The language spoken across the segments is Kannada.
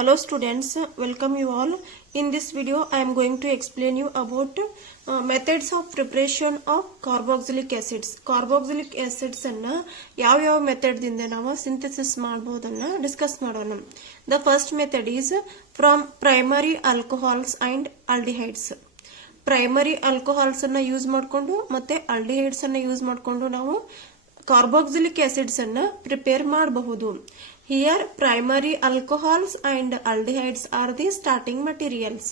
Hello students, welcome you all. In this video I am going to explain you about methods of preparation of carboxylic acids. Carboxylic acids anna ಯಾವ ಮೆಥಡ್ ದಿಂದ ನಾವು ಸಿಂಥೆಸಿಸ್ ಮಾಡಬಹುದನ್ನ ಡಿಸ್ಕಸ್ ಮಾಡೋಣ. The first method is from primary alcohols and aldehydes. Primary alcohols ಅನ್ನ ಯೂಸ್ ಮಾಡಿಕೊಂಡು ಮತ್ತೆ ಆಲ್ಡಿಹೈಡ್ಸ್ ಅನ್ನ ಯೂಸ್ ಮಾಡಿಕೊಂಡು ನಾವು ಕಾರ್ಬಾಕ್ಸಿಲಿಕ್ ಆಸಿಡ್ಸ್ ಅನ್ನ ಪ್ರಿಪೇರ್ ಮಾಡಬಹುದು. Here primary alcohols and aldehydes are the starting materials.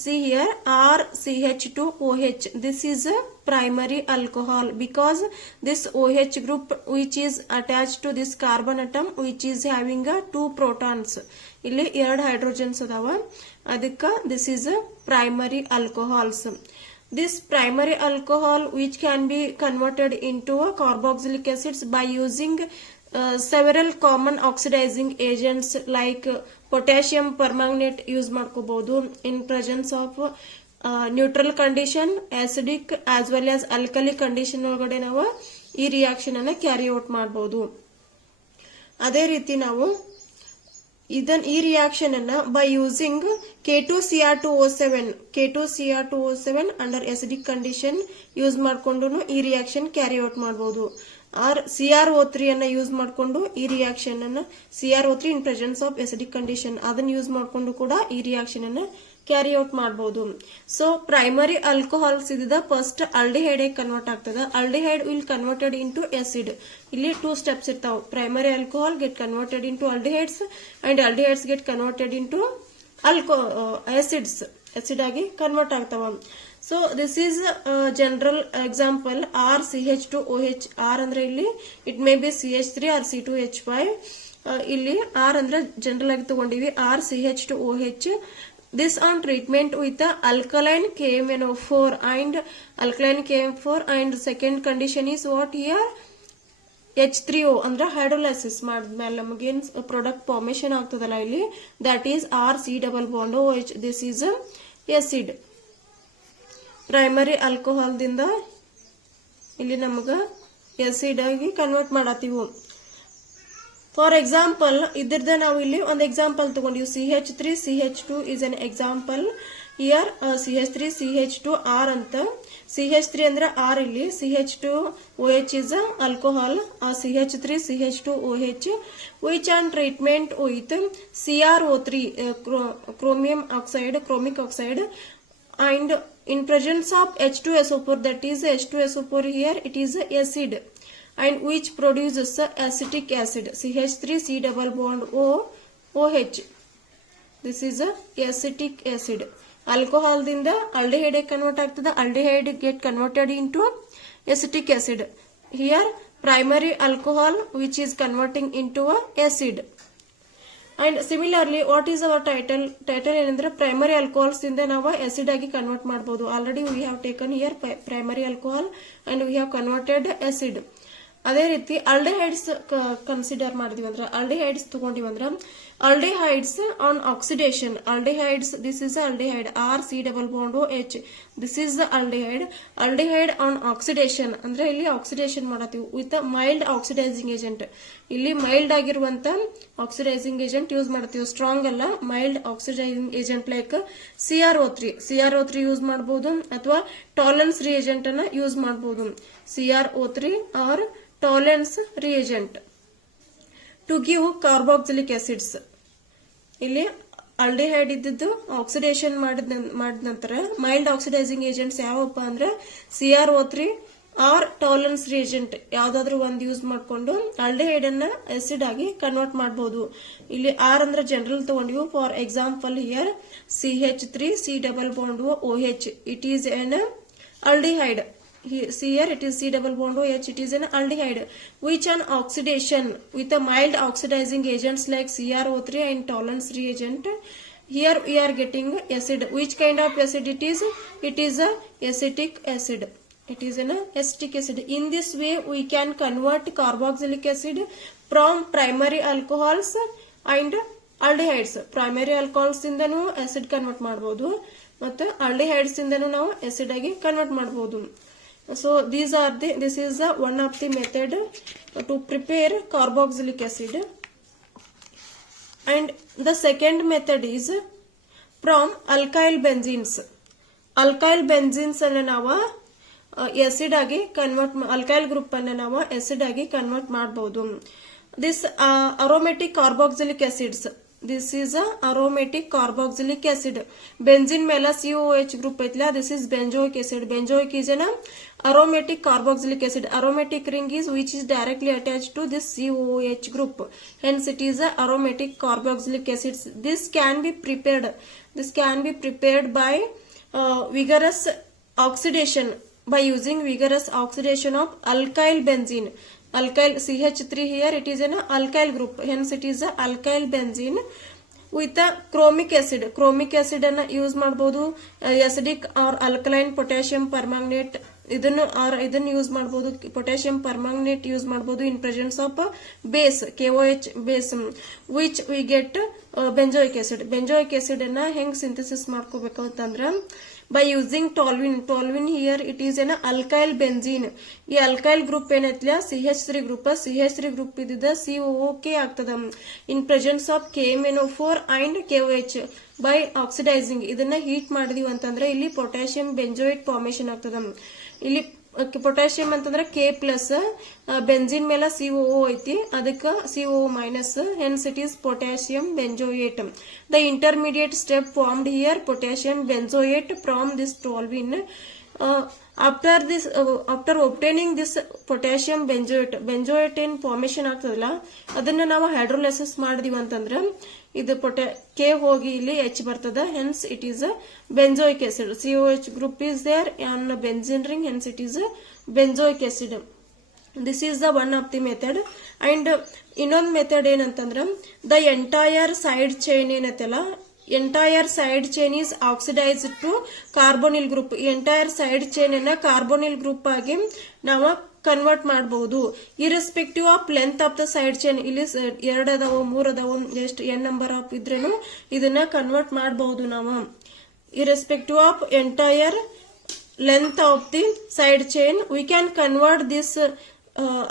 See here RCH2OH. This is a primary alcohol because this OH group which is attached to this carbon atom which is having a 2 protons. ಇಲ್ಲಿ 2 hydrogens ಅದಾವ. ಅದಕ್ಕ this is a primary alcohols. This primary alcohol which can be converted into a carboxylic acids by using several common oxidizing agents like potassium permanganate use ಮಾಡ್ಕೋಬಹುದು in presence of neutral condition, acidic as well as alkali condition ಒಳಗಡೆ ನಾವು ಈ ರಿಯಾಕ್ಷನ್ ಅನ್ನ ಕ್ಯಾರಿ ಔಟ್ ಮಾಡಬಹುದು. ಅದೇ ರೀತಿ ನಾವು ಈ ರಿಯಾಕ್ಷನ್ ಅನ್ನ by using K2Cr2O7 under acidic condition use ಮಾಡಿಕೊಂಡು ಈ ರಿಯಾಕ್ಷನ್ ಕ್ಯಾರಿ ಔಟ್ ಮಾಡಬಹುದು. ಆರ್ CrO3 ಅನ್ನ ಯೂಸ್ ಮಾಡಿಕೊಂಡು ಈ ರಿಯಾಕ್ಷನ್ ಅನ್ನ CrO3 in presence of acidic condition ಅದನ್ನ ಯೂಸ್ ಮಾಡಿಕೊಂಡು ಕೂಡ ಈ ರಿಯಾಕ್ಷನ್ ಅನ್ನ ಕ್ಯಾರಿ ಔಟ್ ಮಾಡಬಹುದು. ಸೊ ಪ್ರೈಮರಿ ಆಲ್ಕೋಹಾಲ್ಸ್ ಇದ್ದ ಫಸ್ಟ್ ಆಲ್ಡಿಹೈಡ್ ಕನ್ವರ್ಟ್ ಆಗ್ತದೆ. Aldehyde will converted into acid. ಇಲ್ಲಿ 2 ಸ್ಟೆಪ್ಸ್ ಇರ್ತಾವ. Primary alcohol get converted into aldehydes and aldehydes get converted into acid ಆಗಿ ಕನ್ವರ್ಟ್ ಆಗ್ತಾವ. So this is a general example RCH2OH. R ಅಂದ್ರೆ ಇಲ್ಲಿ it may be CH3 or C2H5. ಇಲ್ಲಿ R ಅಂದ್ರೆ ಜನರಲ್ ಆಗಿ ತಗೊಂಡಿವಿ RCH2OH. This on treatment with alkaline KMnO4 and alkaline KM4 and second condition is what here H3O ಅಂದ್ರೆ ಹೈಡ್ರೋಲೈಸಿಸ್ ಮಾಡಿದ್ಮೇಲೆ ನಮಗೇನ್ ಪ್ರಾಡಕ್ಟ್ ಫಾರ್ಮೇಶನ್ ಆಗ್ತದಲ್ಲ ಇಲ್ಲಿ that is RC double bond OH. This is acid. Primary alcohol ದಿಂದ ಇಲ್ಲಿ ನಮಗ ಆಸಿಡ್ ಆಗಿ ಕನ್ವರ್ಟ್ ಮಾಡತ್ತೀವಿ. ಫಾರ್ ಎಕ್ಸಾಂಪಲ್ ಇದ್ರದ ನಾವು ಇಲ್ಲಿ ಒಂದು example ತಗೊಂಡಿವಿ. CH3CH2 is an example. Here CH3CH2R ಅಂತ. CH3 ಅಂದ್ರೆ R ಇಲ್ಲಿ CH2OH is alcohol. CH3CH2OH which on treatment with CrO3 chromic oxide and in presence of H2SO4, that is H2SO4 here it is acid and which produces acetic acid CH3C double bond OH. This is acetic acid. Alcohol dinda aldehyde convert ಆಗ್ತದೆ. aldehyde get converted into acetic acid. Here primary alcohol which is converting into acid. And similarly what is our title ಏನಂದ್ರೆ primary alcohols ಇಂದ ನಾವು acid ಆಗಿ ಕನ್ವರ್ಟ್ ಮಾಡಬಹುದು. Already we have taken here primary alcohol and we have converted acid. ಅದೇ ರೀತಿ aldehydes ಕನ್ಸಿಡರ್ ಮಾಡಿದ್ವಿ ಅಂದ್ರೆ aldehydes ತಗೊಂಡಿವಂದ್ರೆ aldehydes on oxidation. aldehydes, this is the aldehyde RC double bond OH. this is the aldehyde on oxidation ಅಂದ್ರೆ ಇಲ್ಲಿ ಆಕ್ಸಿಡೇಷನ್ ಮಾಡತ್ತೀವಿ with a mild oxidizing agent. ಇಲ್ಲಿ ಮೈಲ್ಡ್ ಆಗಿರುವಂತ ಆಕ್ಸಿಡೈಸಿಂಗ್ ಏಜೆಂಟ್ ಯೂಸ್ ಮಾಡ್ತೀವಿ. ಸ್ಟ್ರಾಂಗ್ ಅಲ್ಲ, mild oxidizing agent like CrO3 use ಮಾಡಬಹುದು ಅಥವಾ ಟಾಲರೆನ್ಸ್ ರಿಯೇಜೆಂಟ್ ಅನ್ನ ಯೂಸ್ ಮಾಡಬಹುದು. CrO3 or Tollens reagent to give carboxylic acids. ಇಲ್ಲಿ ಆಲ್ಡಿಹೈಡ್ ಇದ್ದದ್ದು ಆಕ್ಸಿಡೇಷನ್ ಮಾಡಿದ ನಂತರ ಮೈಲ್ಡ್ ಆಕ್ಸಿಡೈಸಿಂಗ್ ಏಜೆಂಟ್ಸ್ ಯಾವಪ್ಪ ಅಂದ್ರೆ CrO3 ಆರ್ ಟಾಲರೆನ್ಸ್ ರಿಯೇಜೆಂಟ್ ಯಾವ್ದಾದ್ರು ಒಂದು ಯೂಸ್ ಮಾಡಿಕೊಂಡು ಆಲ್ಡಿಹೈಡ್ ಅನ್ನ ಆಸಿಡ್ ಆಗಿ ಕನ್ವರ್ಟ್ ಮಾಡಬಹುದು. ಇಲ್ಲಿ ಆರ್ ಅಂದ್ರೆ ಜನರಲ್ ತಗೊಂಡಿವಿ. For example here CH3C double bond OH. it is an aldehyde. Here it is C double bond OH. it is an aldehyde which on oxidation with a mild oxidizing agents like CrO3 and tolerance reagent. Here we are getting acid. Which kind of acid it is? It is a acetic acid. It is an acetic acid. In this way we can convert carboxylic acid from primary alcohols and aldehydes. Primary alcohols ಇಂದನೂ acid convert ಮಾಡಬಹುದು ಮತ್ತು aldehydes ಇಂದನೂ ನಾವು acid ಆಗಿ convert ಮಾಡಬಹುದು. So this is one of the method to prepare carboxylic acid. and the second method is from alkyl benzenes. Alkyl benzenes ಅನ್ನು ನಾವು acid ಆಗಿ ಕನ್ವರ್ಟ್, alkyl group ಅನ್ನು ನಾವು acid ಆಗಿ ಕನ್ವರ್ಟ್ ಮಾಡಬಹುದು. This aromatic carboxylic acids, this is a aromatic carboxylic acid. Benzene ಮೇಲೆ COOH group ಐತಲ್ಲ, this is benzoic acid. Benzoic is an aromatic carboxylic acid. Aromatic ring is which is directly attached to this COOH group, hence it is a aromatic carboxylic acid. This can be prepared by vigorous oxidation, by using vigorous oxidation of alkyl benzene. Alkyl CH3 here, it is an alkyl group, hence it is a alkyl benzene with a chromic acid. Chromic acid ಅನ್ನು ಯೂಸ್ ಮಾಡಬಹುದು. acidic or alkaline potassium permanganate ಇದನ್ನು ಯೂಸ್ ಮಾಡಬಹುದು. potassium permanganate ಯೂಸ್ ಮಾಡಬಹುದು in presence of base, KOH base, which we get benzoic acid. benzoic acid ಅನ್ನ ಹೆಂಗ್ ಸಿಂಥಸಿಸ್ ಮಾಡ್ಕೋಬೇಕು ಅಂತಂದ್ರೆ by using toluene. Toluene here it is an alkyl benzene. ಈ alkyl group ಏನೈತ್ಲ CH3 group, CH3 group ಇದ್ದಿದ್ದ COOK ಆಗ್ತದ in presence of KMnO4 and KOH. by oxidizing ಇದನ್ನ ಹೀಟ್ ಮಾಡಿದೀವಿ ಅಂತಂದ್ರೆ ಇಲ್ಲಿ potassium benzoate formation ಆಗ್ತದ. ಇಲ್ಲಿ potassium ಅಂತಂದ್ರೆ K plus, benzene ಮೇಲೆ COO ಐತಿ, ಅದಕ್ಕೆ COO minus, hence it is potassium benzoate. The intermediate step formed here, potassium benzoate from this toluene. After obtaining this potassium benzoate in formation ಆಗ್ತದಲ್ಲ, ಅದನ್ನ ನಾವು ಹೈಡ್ರೋಲೈಸಿಸ್ ಮಾಡಿದೀವಿ ಅಂತಂದ್ರೆ ಇದು K ಹೋಗಿ ಇಲ್ಲಿ H ಬರ್ತದ, hence it is a benzoic acid. COH group is there on a benzene ring, hence it is a benzoic acid. This is the one of the method. And ಇನ್ನೊಂದು ಮೆಥಡ್ ಏನಂತಂದ್ರೆ the entire side chain ಏನೈತಲ್ಲ, entire side chain is oxidized to carbonyl group. entire side chain ಅನ್ನ carbonyl group ಆಗಿ ನಾವು ಕನ್ವರ್ಟ್ ಮಾಡಬಹುದು. Irrespective of length of the side chain. ಇಲ್ಲಿ 2 ಅದಾವ 3 ಅದಾವ, ಎಷ್ಟು n ನಂಬರ್ ಆಫ್ ಇದ್ರೇನು ಇದನ್ನ ಕನ್ವರ್ಟ್ ಮಾಡಬಹುದು ನಾವು. Irrespective of entire length of the side chain we can convert this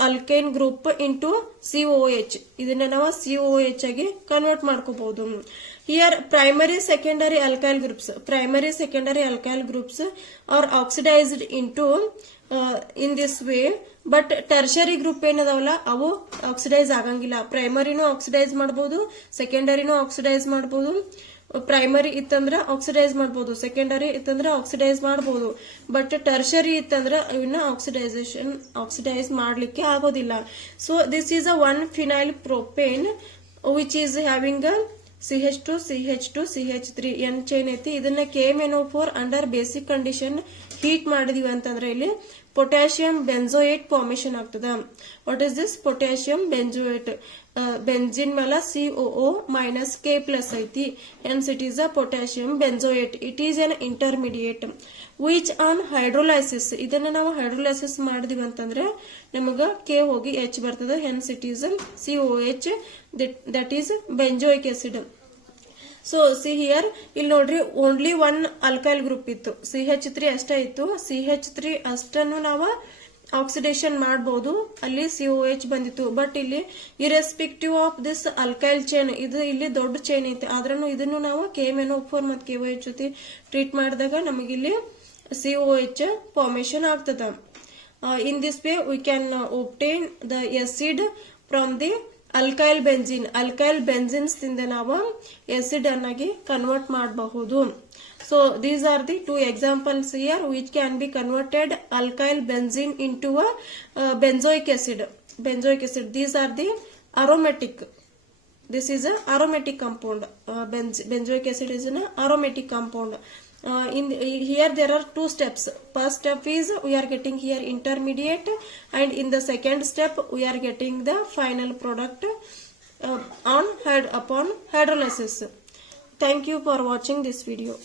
alkane group into COOH. ಇದನ್ನ ನಾವು COOH ಆಗಿ ಕನ್ವರ್ಟ್ ಮಾಡ್ಕೋಬಹುದು. Here primary secondary alkyl groups are oxidized into in this way, but tertiary group ಏನದಾವಲ್ಲ ಅವು ಆಕ್ಸಿಡೈಸ್ ಆಗಂಗಿಲ್ಲ. ಪ್ರೈಮರಿನೂ ಆಕ್ಸಿಡೈಸ್ ಮಾಡಬಹುದು, ಸೆಕೆಂಡರಿನೂ ಆಕ್ಸಿಡೈಸ್ ಮಾಡಬಹುದು. ಪ್ರೈಮರಿ ಇತ್ತಂದ್ರೆ ಆಕ್ಸಿಡೈಸ್ ಮಾಡಬಹುದು, ಸೆಕೆಂಡರಿ ಇತ್ತಂದ್ರೆ ಆಕ್ಸಿಡೈಸ್ ಮಾಡಬಹುದು, ಬಟ್ ಟರ್ಷರಿ ಇತ್ತಂದ್ರೆ ಇವನ್ನ ಆಕ್ಸಿಡೈಸ್ ಮಾಡ್ಲಿಕ್ಕೆ ಆಗೋದಿಲ್ಲ. So this is a 1-phenyl propane which is having a CH2 CH2 CH3 n chain ಐತಿ. ಇದನ್ನ KMnO4 under basic condition heat ಮಾಡಿದೀವಿ ಅಂತಂದ್ರೆ ಇಲ್ಲಿ potassium benzoate formation ಆಗ್ತದ. What is this potassium benzoate? benzene ಮೇಲೆ COO minus K plus ಐತಿ, hence it is a potassium benzoate. it is an intermediate which on hydrolysis, ಇದನ್ನ ನಾವು ಹೈಡ್ರೋಲೈಸಿಸ್ ಮಾಡಿದೀವಿ ಅಂತಂದ್ರೆ ನಮಗ K ಹೋಗಿ H ಬರ್ತದ, hence it is COH, that is benzoic acid. So see here ಇಲ್ಲಿ ನೋಡ್ರಿ ಓನ್ಲಿ 1 alkyl ಗ್ರೂಪ್ ಇತ್ತು, CH3 ಅಷ್ಟೇ ಇತ್ತು. CH3 ಅಷ್ಟನ್ನು ನಾವು ಆಕ್ಸಿಡೇಷನ್ ಮಾಡಬಹುದು, ಅಲ್ಲಿ COH ಬಂದಿತ್ತು. ಬಟ್ ಇಲ್ಲಿ irrespective of this alkyl chain, ಇದು ಇಲ್ಲಿ ದೊಡ್ಡ ಚೈನ್ ಐತೆ, ಆದ್ರೂ ಇದನ್ನು ನಾವು KMnO4 ಮತ್ತು KOH ಜೊತೆ ಟ್ರೀಟ್ ಮಾಡಿದಾಗ ನಮಗಿಲ್ಲಿ COH ಫಾರ್ಮೇಶನ್ ಆಗ್ತದ. In this way we can obtain the acid from the alkyl benzene. alkyl benzenes ದಿಂದ ನಾವು ಆಸಿಡ್ ಅನ್ನಾಗಿ ಕನ್ವರ್ಟ್ ಮಾಡಬಹುದು. So these are the 2 examples here which can be converted alkyl benzene into a benzoic acid. These are the aromatic. This is a aromatic compound. Benzoic acid is an aromatic compound. Here there are 2 steps. First step is we are getting here intermediate, and in the second step we are getting the final product upon hydrolysis. Thank you for watching this video.